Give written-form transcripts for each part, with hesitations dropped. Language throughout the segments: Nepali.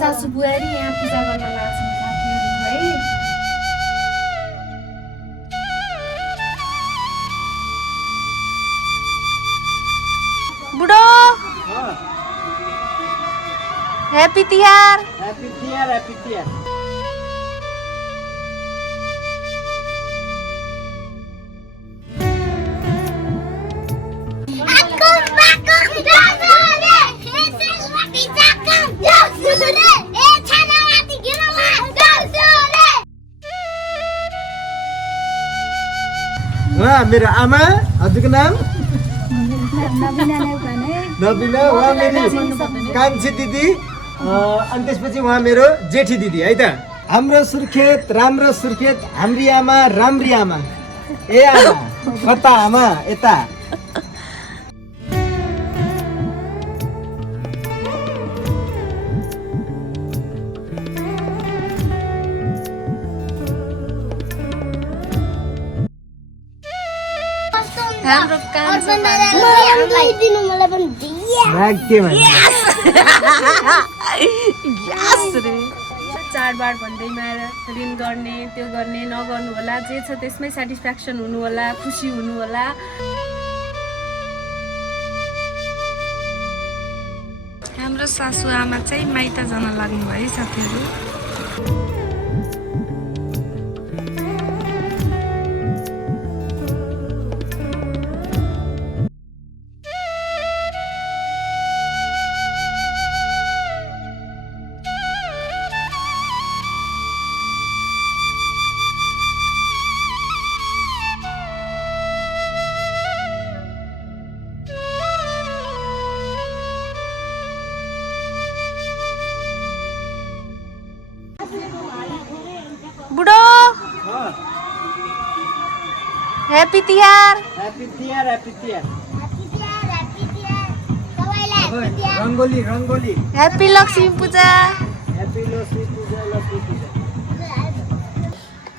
सासू बुहारी यहाँ पूजा गर्न लाग्छन् साथीहरू है। बुढो happy Tihar. Happy Tihar, happy Tihar. मेरो आमा, हजुरको नाम नबिना, उहाँ मेरो कान्छी दिदी, अनि त्यसपछि उहाँ मेरो जेठी दिदी है त। हाम्रो सुर्खेत, राम्रो सुर्खेत, हाम्री आमा, राम्री आमा। ए आमा, कता आमा, यता। हाम्रो कान्छी चाडबाड भन्दैमा ऋण गर्ने त्यो गर्ने नगर्नु होला, जे छ त्यसमै सेटिस्फ्याक्सन हुनु होला, खुसी हुनु होला। हाम्रो सासू आमा चाहिँ माइत जान लाग्नु भयो साथीहरू। बुढो happy Tihar. Happy Tihar, happy Tihar. Rangoli rangoli. Happy Lakshmi Puja. Happy Lakshmi Puja, Lakshmi Puja.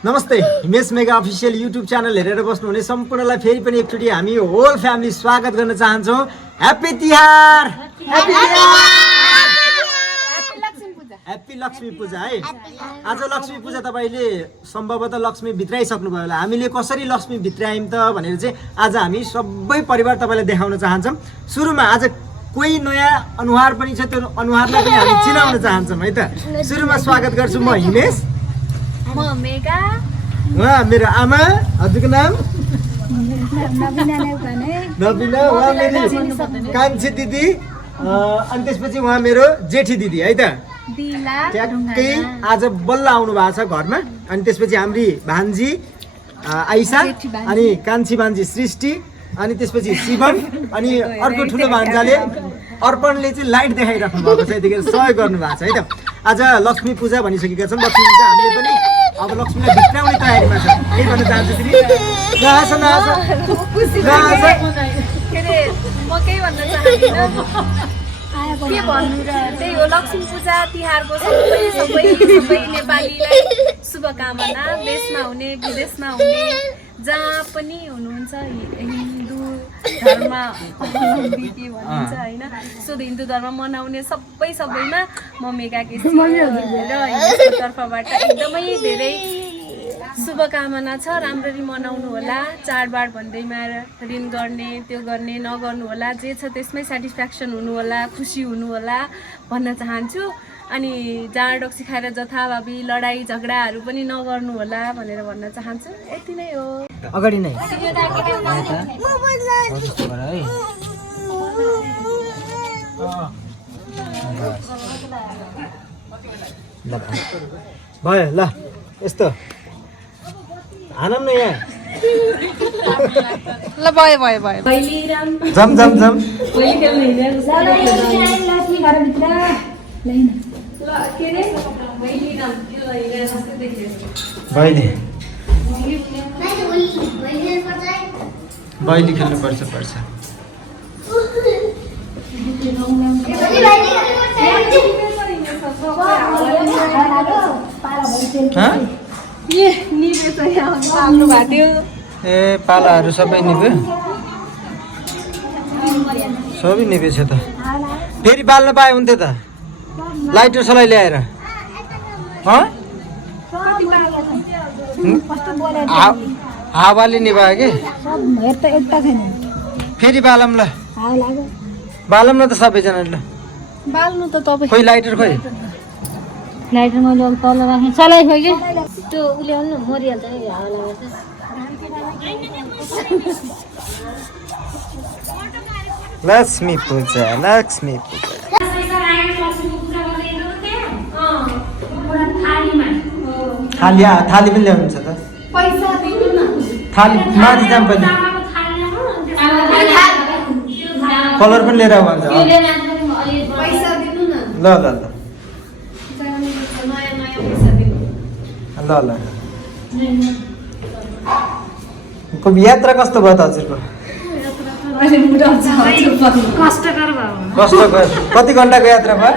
नमस्ते, Himesh Mega official YouTube channel हेरेर बस्नुहुने सम्पूर्णलाई फेरि पनि एकचोटि हामी होल फ्यामिली स्वागत गर्न चाहन्छौँ। Happy Tihar, happy happy Lakshmi Puja है। आज लक्ष्मी पूजा तपाईँले सम्भवतः लक्ष्मी भित्राइसक्नुभयो होला। हामीले कसरी लक्ष्मी भित्रायौँ त भनेर चाहिँ आज हामी सबै परिवार तपाईँलाई देखाउन चाहन्छौँ। सुरुमा आज कोही नयाँ अनुहार पनि छ, त्यो अनुहारलाई पनि हामी चिनाउन चाहन्छौँ है त। सुरुमा स्वागत गर्छु म हिमेश, म मेगा, उहाँ मेरो आमा, हजुरको नाम नबिना, उहाँ मेरो कान्छी दिदी, अनि त्यसपछि उहाँ मेरो जेठी दिदी है त। ट्याक्कै आज बल्ल आउनु भएको छ घरमा। अनि त्यसपछि हाम्री भान्जी आइसा, अनि कान्छी भान्जी सृष्टि, अनि त्यसपछि शिवम, अनि अर्को ठुलो भान्जाले अर्पणले चाहिँ लाइट देखाइराख्नु भएको छ, यतिखेर सहयोग गर्नु भएको छ है त। आज लक्ष्मी पूजा भनिसकेका छौँ। लक्ष्मी पूजा हामीले पनि अब लक्ष्मीलाई भित्राउने तयारीमा छ। के भन्न चाहन्छु तिमी? नहाँस नहाँस नहाँस। म केही भन्न चाहदिनँ, के भन्नु र त्यही हो। लक्ष्मी पूजा तिहारको सबै नेपालीलाई शुभकामना। देशमा हुने, विदेशमा हुने, जहाँ पनि हुनुहुन्छ, हिन्दू धर्म के भनिन्छ होइन, शुद्ध हिन्दू धर्म मनाउने सबैमा म मेगा केसी र हिन्दूको तर्फबाट एकदमै धेरै शुभकामना छ। राम्ररी मनाउनु होला। चाडबाड भन्दैमा ऋण गर्ने त्यो गर्ने नगर्नु होला, जे छ त्यसमै सेटिस्फ्याक्सन हुनु होला, खुसी हुनु होला भन्न चाहन्छु। अनि जाँड रक्सी खाएर जथाभावी लडाइँ झगडाहरू पनि नगर्नु होला भनेर भन्न चाहन्छु। यति नै हो। अगाडि नै भयो ल, यस्तो हानौँ न यहाँ। ल भयो भयो भयो। जम जम जम। भैली भैली खेल्नु पर्छ। ए पालाहरू सबै निभ्यो, सबै निभेछ त। फेरि बाल्न पाए हुन्थ्यो त। लाइटर सलाई ल्याएर हावाले निभायो कि फेरि बालम ल बालम न त सबैजनाले ल बाल्नु त तपाईँ खोइ लाइटर खोइ लाइटर मैले तल राखेँ चलाइ खोइ कि त्यो उसले भन्नु मरिहाल्छ है हावा लगाएर लक्ष्मी पूजा थाली पनि ल्याउनुहुन्छ त पैसा दिनु न थाली माथि जाम पनि कलर पनि लिएर आऊ भन्छ पैसा दिनु न ल ल ल नयाँ पैसा दिनु ल ल यात्रा कस्तो भयो त हजुरको कष्टकर भयो कष्टकर कति घन्टाको यात्रा भयो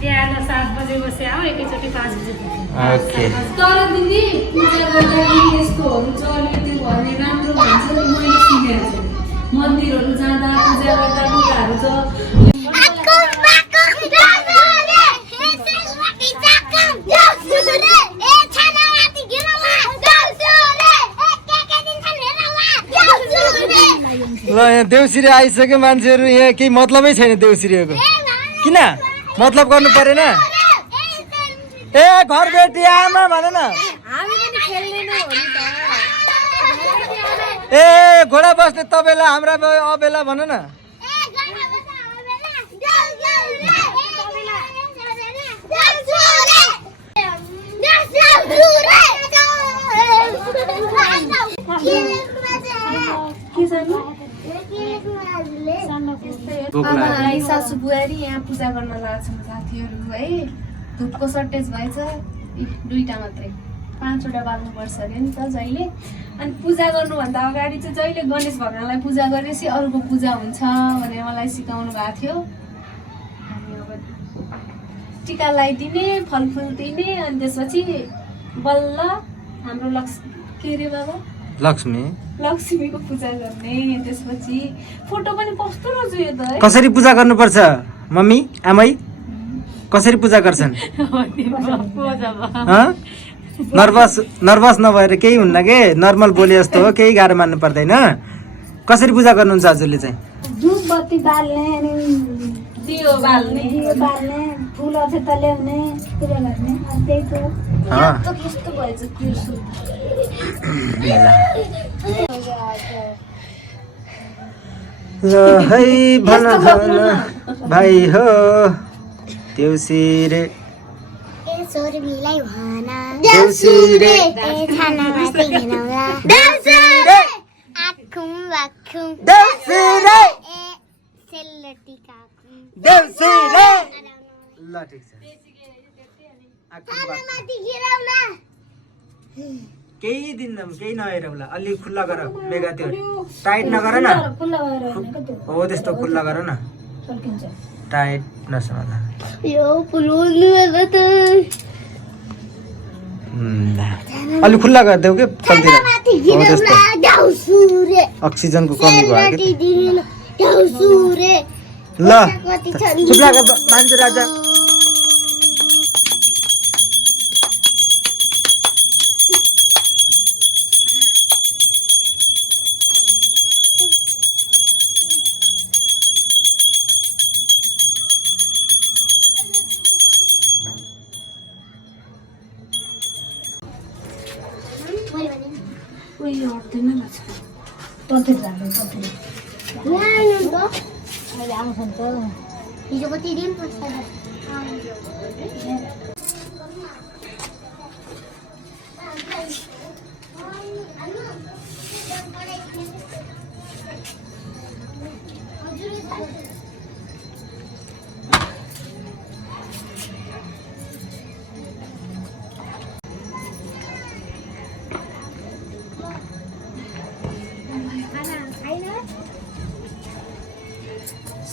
बिहान 7 बजे बसे आऊ एकैचोटि 5 बजे ओके तर दिदी पूजा गर्दाखेरि यस्तोहरू चल्यो त्यो भन्ने राम्रो भन्छ मैले सुनेको छु मन्दिरहरू जाँदा पूजा गर्दा लुगाहरू छ ल यहाँ देउसिरे आइसक्यो मान्छेहरू यहाँ केही मतलबै छैन देउसिरेको किन मतलब गर्नु परेन ए घर बेटी आमा भन न हामी पनि खेल्दैनौँ हो नि त ए घोडा बस्ने तबेला हाम्रा अबेला भन न आमालाई सासू बुहारी यहाँ पूजा गर्न लाग्छन् साथीहरू है धुपको सर्टेज भएछ दुईटा मात्रै 5वटा बाल्नुपर्छ अरे नि त जहिले अनि पूजा गर्नुभन्दा अगाडि चाहिँ जहिले गणेश भगवानलाई पूजा गरेपछि अरूको पूजा हुन्छ भनेर मलाई सिकाउनु भएको थियो अनि अब टिका लगाइदिने फलफुल दिने अनि त्यसपछि बल्ल हाम्रो के अरे बाबा लक्ष्मीको पूजा गर्ने त्यसपछि फोटो पनि कस्तो रहेछ यो त है कसरी पूजा गर्नुपर्छ मम्मी आमै कसरी पूजा गर्छन् नर्भस नभएर केही हुन्न के नर्मल बोले जस्तो हो केही गाह्रो मान्नु पर्दैन कसरी पूजा गर्नुहुन्छ हजुरले चाहिँ धूप बत्ती बाल्ने अनि दियो बाल्ने फुल अक्षता ल्याउने पूजा गर्ने अनि त्यही त त कस्तो भएछ कृष्ण ल है भन भाइ हो देउसिरे सोरमीलाई भन देउसिरे छानामाथि घिनौला देउसिरे आखुम वाखुम देउसिरे सेलटी काकुम देउसिरे ल ठीक छ छानामाथि घिनौला केही दिन केही नहेरौला अलि खुल्ला गर मेगा त्यो टाइट नगर न हो त्यस्तो खुल्ला गर न टाइट नसमाला यो पुलुनु त अलि खुल्ला गरिदेऊ के तलतिर छानामाथि घिनौला देउसिरे अक्सिजनको कमी भयो कि देउसिरे ल चुप लाग मान्छे राजा उयो हट्दैन रहेछ ततिर जाने ततिर ल्याउनु त अहिले आउँछन् त हिजो कति दिन पछि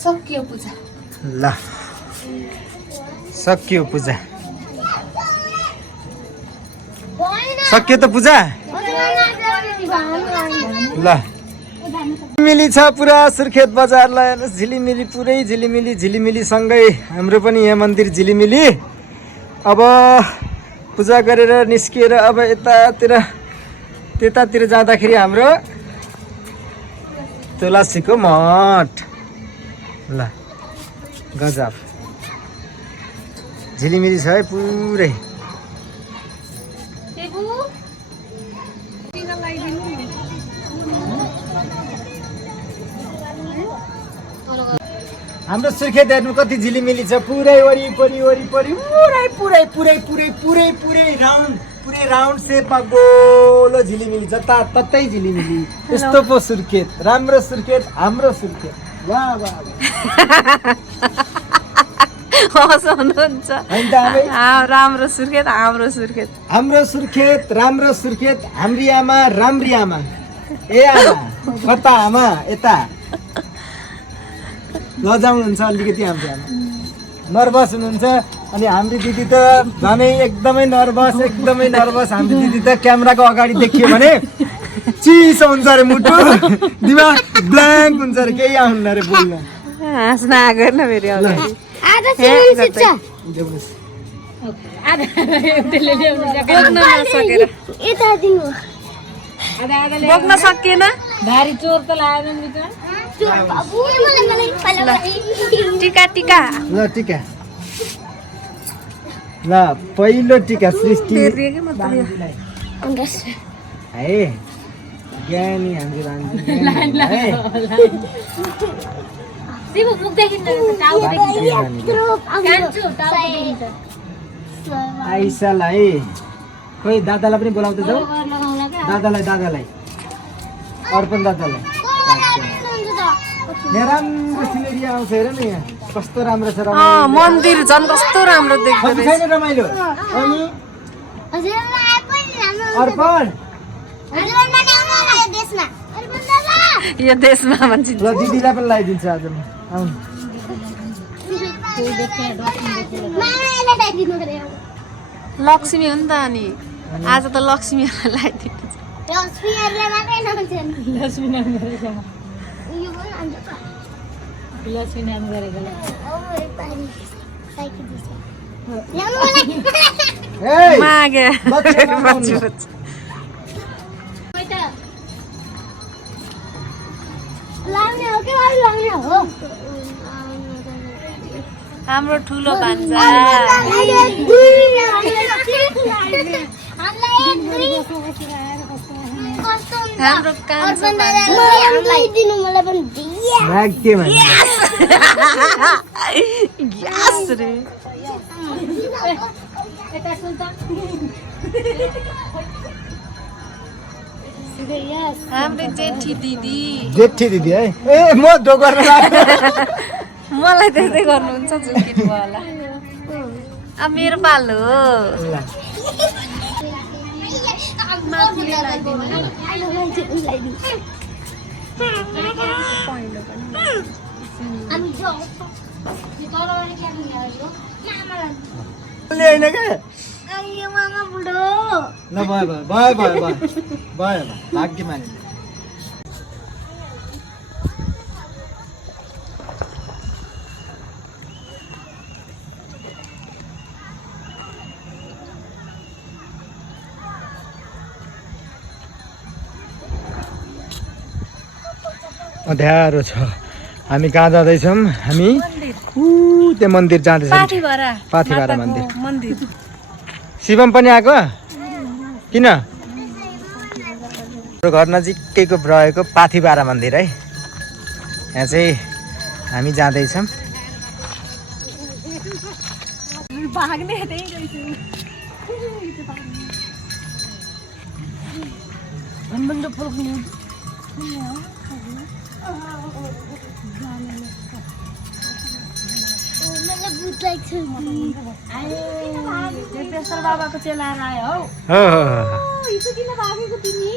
सकियो पूजा ल सकियो पूजा सकियो त पूजा ल झिलिमिली छ पुरा सुर्खेत बजारलाई हेर्नुहोस् झिलिमिली पुरै झिलिमिली सँगै हाम्रो पनि यहाँ मन्दिर झिलिमिली। अब पूजा गरेर निस्किएर अब त्यतातिर जाँदाखेरि हाम्रो तुलसीको मठ। ल गजब झिलिमिली छ है पुरै। हाम्रो सुर्खेत हेर्नु कति झिलिमिली छ पुरै वरिपरि पुरै राउन्ड सेपमा गोलो झिलिमिली जताततै झिलिमिली। यस्तो पो सुर्खेत, राम्रो सुर्खेत, हाम्रो सुर्खेत। वाह वाह हुनुहुन्छ राम्रो सुर्खेत, हाम्रो सुर्खेत, हाम्रो सुर्खेत, राम्रो सुर्खेत, हाम्री आमा राम्री आमा। ए आमा कता आमा यता लजाउनुहुन्छ अलिकति हाम्रो आमा, नर्भस हुनुहुन्छ। अनि हाम्रो दिदी त झनै एकदमै नर्भस हाम्रो दिदी त क्यामेराको अगाडि देखियो भने चिसो हुन्छ अरे, मुटु दिमाग ब्ल्याङ्क हुन्छ अरे, केही आउनु अरे बोल्न। हाँस्न आएको न फेरि बोक्न सकिएन। भारी चोर त लागेन नि त। टिका टिका ल टिका ल पहिलो टिका सृष्टि है ज्ञानी हाम्रो तिम्रो मुख देखिन्छ टाउ देखिन्छ कान्छु टाउ देखिन्छ। आइसालाई खोइ दादालाई पनि बोलाउँदै जाऊ, दादालाई अर्पण दादालाई। यहाँ राम्रो सिनेरी आउँछ हेर न, यहाँ कस्तो राम्रो छ मन्दिर झन् कस्तो राम्रो देख्छ। छैन रमाइलो। अनि अर्पण यो देशमा भन्छ। ल दिदीलाई पनि लगाइदिन्छ आज म आउनु। लक्ष्मी हो नि त, अनि आज त लक्ष्मीहरूलाई लगाइदिन्छ। लक्ष्मी नाम गरेको मागे हाम्रो ठुलो भान्जा हाम्रो ग्यास रे। हाम्रो जेठी दिदी है। ए म दोगर मलाई त्यस्तै गर्नुहुन्छ झुकिट होला। अब मेरो पाल हो। होइन क्या ल भयो भाग्य माने। अँध्यारो छ। हामी कहाँ जाँदैछौँ? हामी त्यो मन्दिर जाँदैछौँ, पाथिभरा मन्दिर। शिवम पनि आएको? किन? घर नजिकैको रहेको पाथिभरा मन्दिर है, यहाँ चाहिँ हामी जाँदैछौँ। बाबाको चेलाएर आयो हौ। किन भागेको तिमी?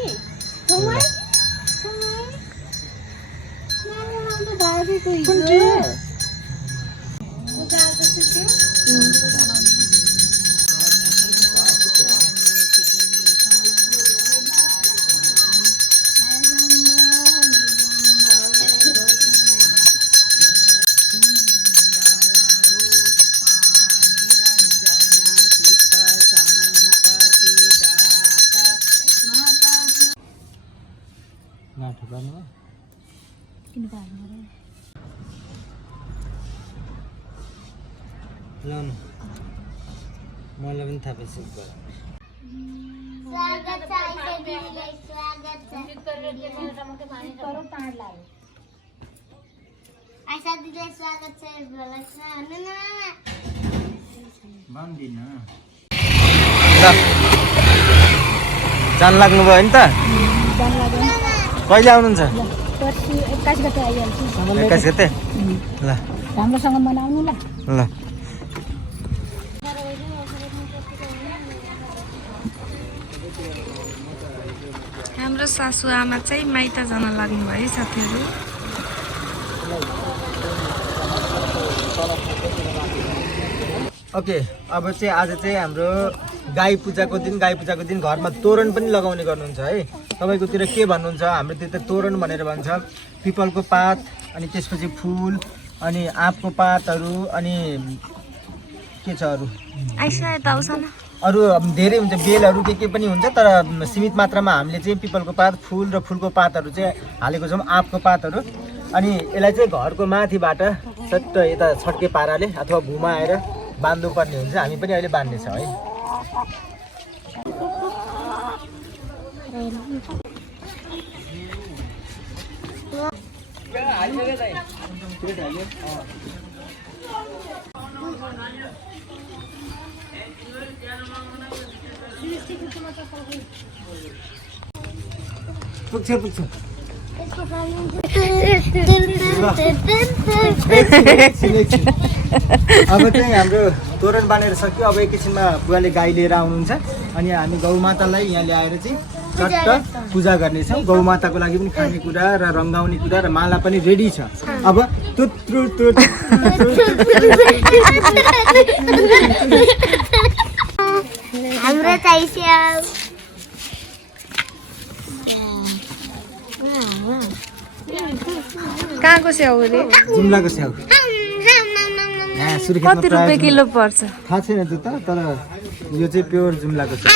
मलाई पनि थाहा पाइसक्यो स्वागत छ आइसा दिदीलाई स्वागत छ आइसा दिदीलाई स्वागत छ बान्दिन जान लाग्नु भयो नि त कहिले आउनुहुन्छ 21 गते आइहाल्छु 21 गते ल राम्रोसँग मनाउनु ल ल हाम्रो सासू आमा चाहिँ माइत जान लाग्नु भयो साथीहरू। ओके अब चाहिँ आज चाहिँ हाम्रो गाई पूजाको दिन घरमा तोरण पनि लगाउने गर्नुहुन्छ है। तपाईँकोतिर के भन्नुहुन्छ? हाम्रोतिर त तोरण भनेर भन्छ। पिपलको पात अनि त्यसपछि फुल अनि आँपको पातहरू अनि के छ अरू अरू धेरै हुन्छ, बेलहरू के पनि हुन्छ, तर सीमित मात्रामा हामीले चाहिँ पिपलको पात फुल र फुलको पातहरू चाहिँ हालेको छौँ, आँपको पातहरू। अनि यसलाई चाहिँ घरको माथिबाट सट्ट यता छड्के पाराले अथवा घुमाएर बान्नुपर्ने हुन्छ। हामी पनि अहिले बान्नेछौँ है। पुग्छ अब चाहिँ हाम्रो तोरण बानेर सक्यो। अब एकैछिनमा बुवाले गाई लिएर आउनुहुन्छ अनि हामी गौमातालाई यहाँ ल्याएर चाहिँ चट्ट पूजा गर्नेछौँ। गौमाताको लागि पनि खानेकुरा र रङ्गाउने कुरा र माला पनि रेडी छ। अब हाम्रो चाहियो कहाँको स्याउ रे? जुम्लाको स्याउ। कति रुपियाँ किलो पर्छ? थाहा छैन त्यो त, तर यो चाहिँ प्योर जुम्लाको स्याउ।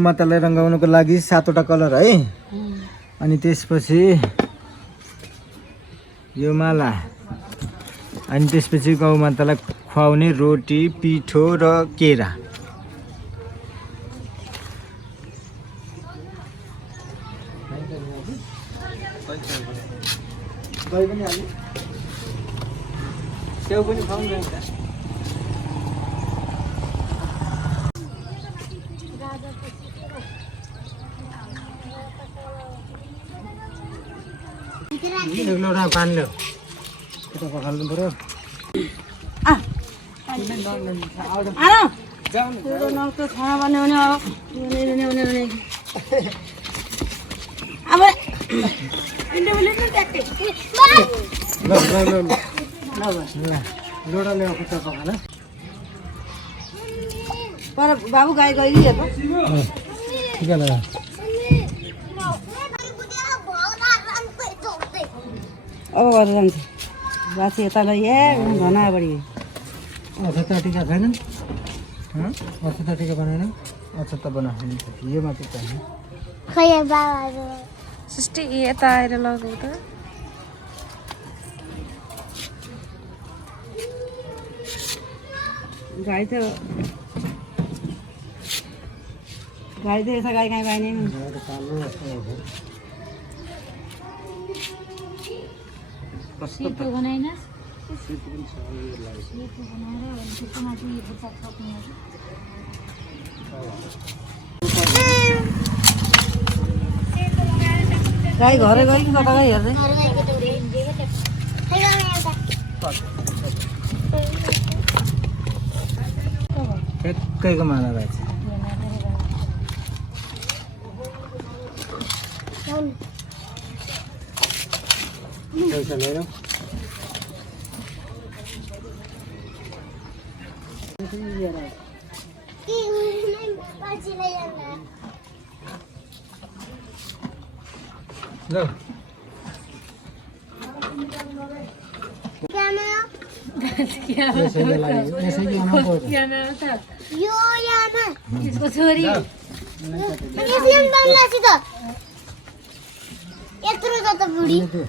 मातालाई रङ्गाउनको लागि 7वटा कलर है। अनि त्यसपछि यो माला, अनि त्यसपछि गौमातालाई खुवाउने रोटी, पिठो र केरा। दही पनि हाल्नु, स्याउ पनि खुवाउनु नि त। एउटा बान्नु यता पखाल्नु पर्यो। लोडा ल्याएको त पखाल पर बाबु गाई गइदियो त ठिक ल। अब गरेर जान्छ बाछी यतालाई भना बढी अक्षता टिका छैन? अक्षता टिका बनाएन? अक्षता बनाउनु यो मात्र चाहियो। खै बाबाहरु सृष्टि यता आएर लगाऊ त। गाई त यता गाई कहीँ पाइने नि। सेतो बनाइन गाई घरै गयो कि कता गयो हेर्दै? ठ्याक्कैको माला रहेछ। पैसा लिएर ल यसको छोरी यसले पनि बाङ्लासी त एक त बुढी त्यो